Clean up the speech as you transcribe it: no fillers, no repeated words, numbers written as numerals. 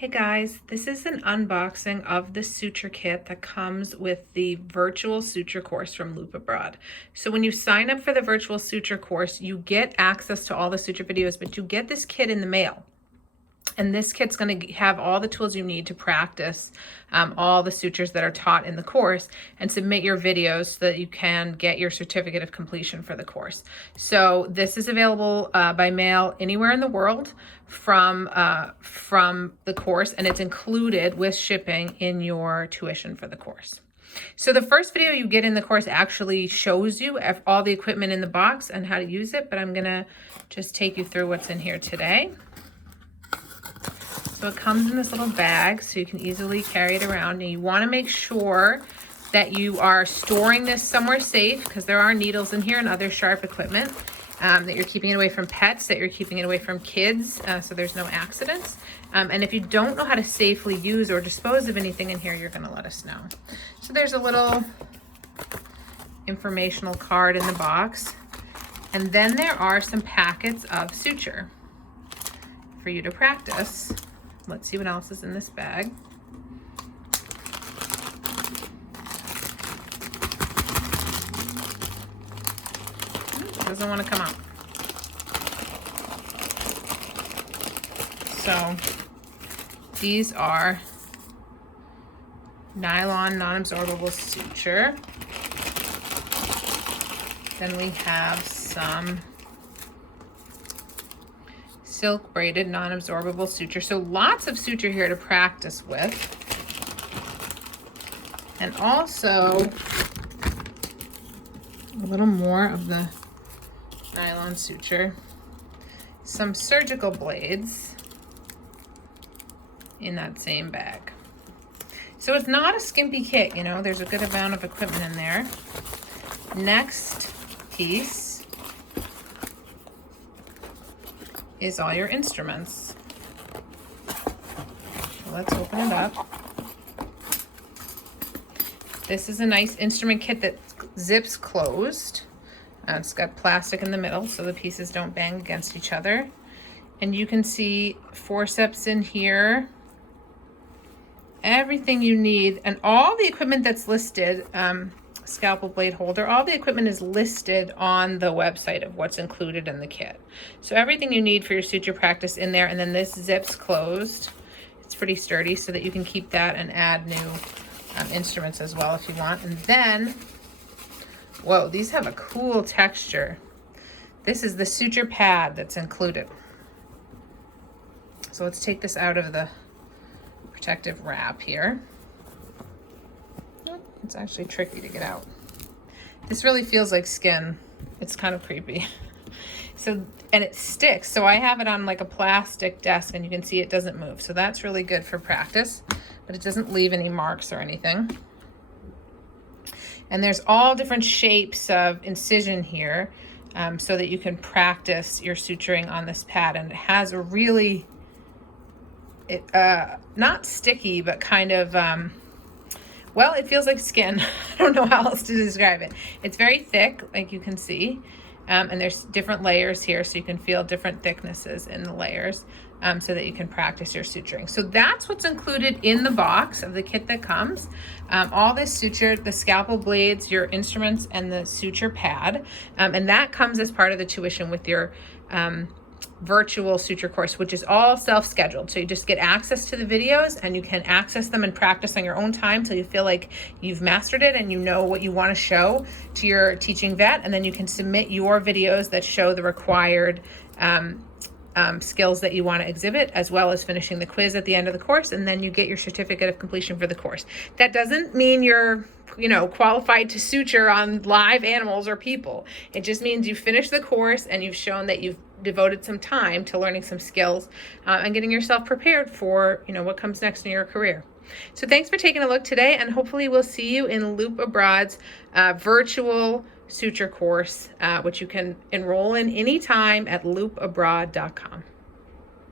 Hey guys, this is an unboxing of the suture kit that comes with the virtual suture course from Loop Abroad. So when you sign up for the virtual suture course, you get access to all the suture videos, but you get this kit in the mail. And this kit's going to have all the tools you need to practice all the sutures that are taught in the course and submit your videos so that you can get your certificate of completion for the course. So this is available by mail anywhere in the world from the course, and it's included with shipping in your tuition for the course. So the first video you get in the course actually shows you all the equipment in the box and how to use it, but I'm going to just take you through what's in here today. So it comes in this little bag so you can easily carry it around, and you want to make sure that you are storing this somewhere safe because there are needles in here and other sharp equipment, that you're keeping it away from pets, that you're keeping it away from kids, so there's no accidents. And if you don't know how to safely use or dispose of anything in here, you're going to let us know. So there's a little informational card in the box, and then there are some packets of suture for you to practice. Let's see what else is in this bag. Doesn't want to come out. So these are nylon non-absorbable suture. Then we have some silk braided non-absorbable suture. So lots of suture here to practice with. And also a little more of the nylon suture. Some surgical blades in that same bag. So it's not a skimpy kit, you know, there's a good amount of equipment in there. Next piece is all your instruments. So let's open it up. This is a nice instrument kit that zips closed. It's got plastic in the middle so the pieces don't bang against each other. And you can see forceps in here. Everything you need, and all the equipment that's listed, scalpel blade holder, all the equipment is listed on the website of what's included in the kit. So everything you need for your suture practice in there, and then this zips closed. It's pretty sturdy so that you can keep that and add new instruments as well if you want. And then, whoa, these have a cool texture. This is the suture pad that's included. So let's take this out of the protective wrap here. It's actually tricky to get out. This really feels like skin. It's kind of creepy. So, and it sticks. So I have it on like a plastic desk and you can see it doesn't move. So that's really good for practice, but it doesn't leave any marks or anything. And there's all different shapes of incision here, so that you can practice your suturing on this pad. And it has a really, not sticky, but kind of, well, it feels like skin. I don't know how else to describe it. It's very thick, like you can see, and there's different layers here, so you can feel different thicknesses in the layers, so that you can practice your suturing. So that's what's included in the box of the kit that comes. All this suture, the scalpel blades, your instruments, and the suture pad, and that comes as part of the tuition with your virtual suture course, which is all self-scheduled. So you just get access to the videos and you can access them and practice on your own time till you feel like you've mastered it and you know what you want to show to your teaching vet, and then you can submit your videos that show the required skills that you want to exhibit, as well as finishing the quiz at the end of the course, and then you get your certificate of completion for the course. That doesn't mean you're, you know, qualified to suture on live animals or people. It just means you finished the course and you've shown that you've devoted some time to learning some skills and getting yourself prepared for, you know, what comes next in your career. So thanks for taking a look today, and hopefully we'll see you in Loop Abroad's virtual suture course, which you can enroll in anytime at loopabroad.com.